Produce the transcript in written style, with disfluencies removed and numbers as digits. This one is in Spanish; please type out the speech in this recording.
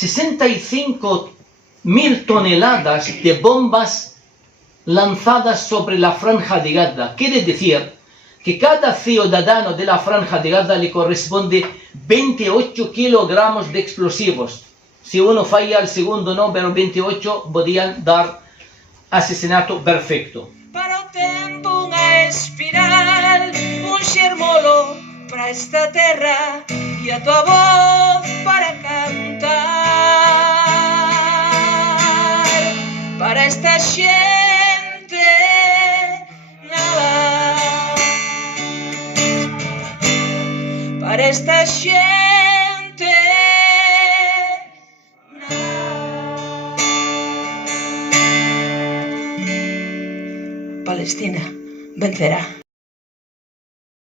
65.000 toneladas de bombas lanzadas sobre la Franja de Gaza. Quiere decir que cada ciudadano de la Franja de Gaza le corresponde 28 kilogramos de explosivos. Si uno falla, el segundo no, pero 28 podían dar asesinato perfecto. Para o tempo unha espiral, un xermolo para esta terra e a tua voz para cantar para esta xente nada, para esta xente nada. Palestina vencerá.